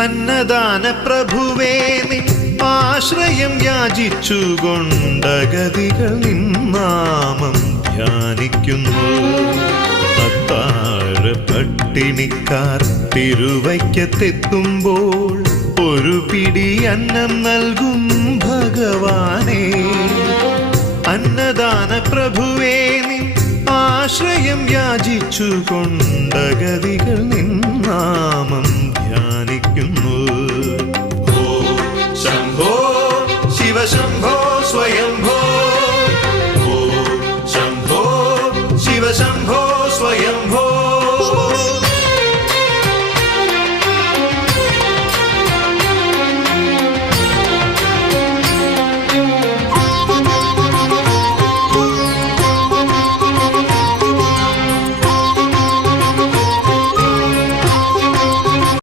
അന്നദാന പ്രഭുവേ നിൻ ആശ്രയം യാചിച്ചുകൊണ്ടഗതികൾ നിന്നാമം ധ്യാനിക്കുന്നു. അത്താഴ പട്ടിണിക്കാർ തിരുവയ്ക്കത്തെത്തുമ്പോൾ ഒരു പിടി അന്നം നൽകും ഭഗവാനേ. അന്നദാന പ്രഭുവേ നിൻ ആശ്രയം യാചിച്ചുകൊണ്ടഗതികൾ നിന്നാമം